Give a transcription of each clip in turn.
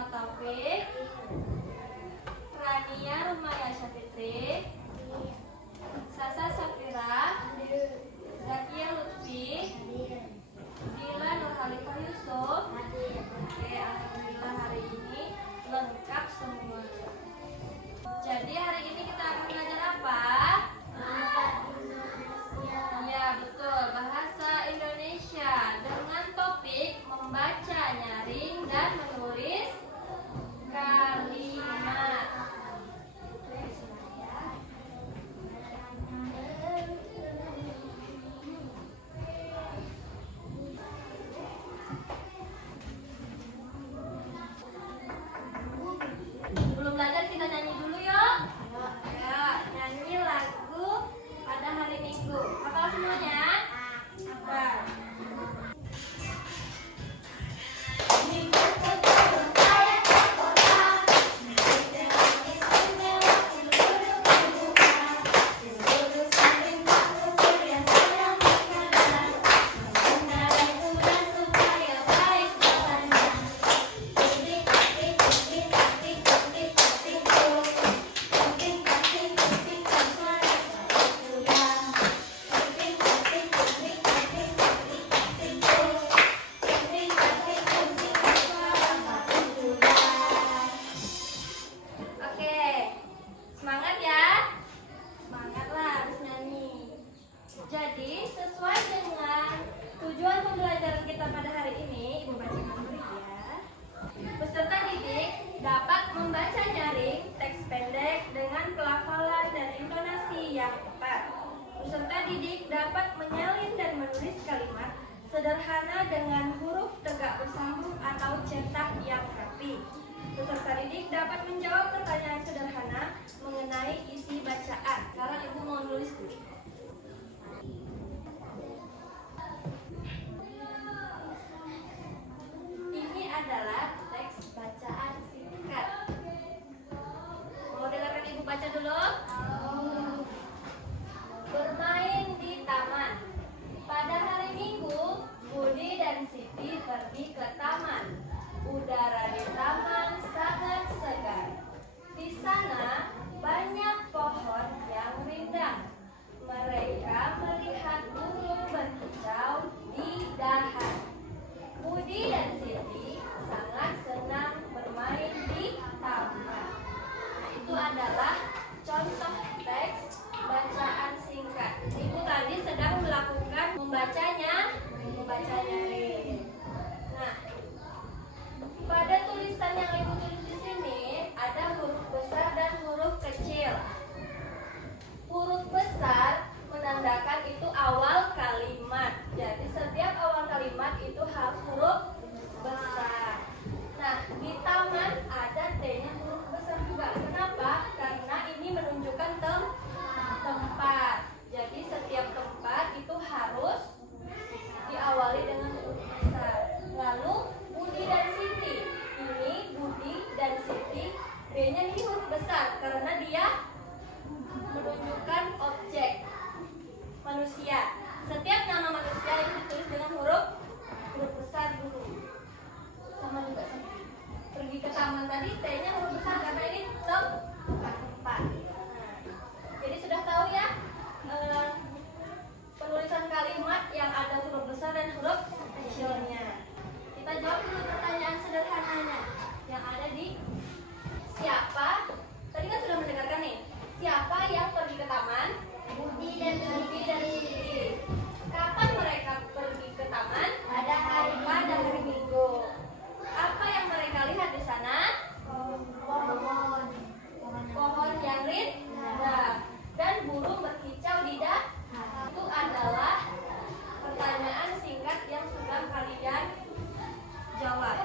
Muhammad Taufik, Rania Rumaya Syafitri, Sasa Safira, Zakia Lutfi, Dila Nur Khalifah Yusuf. Oke, alhamdulillah hari ini lengkap semua. Jadi hari ini kita akan belajar apa? Ya, betul, bahasa Indonesia dengan topik membaca, nyaring, dan menulis kalimat. Sebelum belajar kita nyanyi dulu yuk. Ya, nyanyi lagu pada hari Minggu. Hafal semuanya? Hafal. Jadi, sesuai dengan tujuan pembelajaran kita pada hari ini, Ibu bacakan dulu ya. Peserta didik dapat membaca nyaring teks pendek dengan pelafalan dan intonasi yang tepat. Peserta didik dapat menyalin dan menulis kalimat sederhana dengan huruf tegak bersambung atau cetak yang rapi. Peserta didik dapat menjawab pertanyaan sederhana mengenai isi bacaan. Sekarang Ibu mau nulis dulu. Ini adalah teks bacaan singkat. Mau dengarkan Ibu baca dulu? Bermain di taman. Pada hari Minggu, Budi dan Siti pergi ke taman. Udara di taman sangat segar. Di sana banyak pohon yang rindang. Mereka melihat burung berkicau di dahan. Budi dan Siti sangat senang bermain di taman. Itu adalah contoh teks bacaan singkat. Ibu tadi sedang melakukan membacanya nih. Nah, pada tulisan yang Ibu tulis di sini ada huruf besar dan huruf kecil. Huruf besar menandakan itu awal kalimat. Jadi setiap awal kalimat itu harus huruf besar. Nah, di taman ada T-nya huruf besar juga. Kenapa? Karena ini menunjukkan tempat. Jadi setiap tempat itu harus diawali dengan huruf besar. Lalu Budi dan Siti. Ini Budi dan Siti. B-nya ini huruf besar karena dia menunjukkan objek manusia. Setiap nama manusia itu ditulis dengan huruf besar dulu. Sama juga pergi ke taman tadi T-nya huruf besar karena ini tempat. Jadi sudah tahu ya penulisan kalimat yang ada huruf besar dan huruf kecilnya. Kita jawab dulu pertanyaan sederhananya yang ada di siapa. Tadi kan sudah mendengarkan nih. Siapa yang pergi ke taman? Budi dan Siti. Kapan mereka pergi ke taman? Pada hari Minggu. Apa yang mereka lihat di sana? Pohon yang rindang dan burung berkicau di dahan. Itu adalah pertanyaan singkat yang sudah kalian jawab.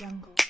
Jungle.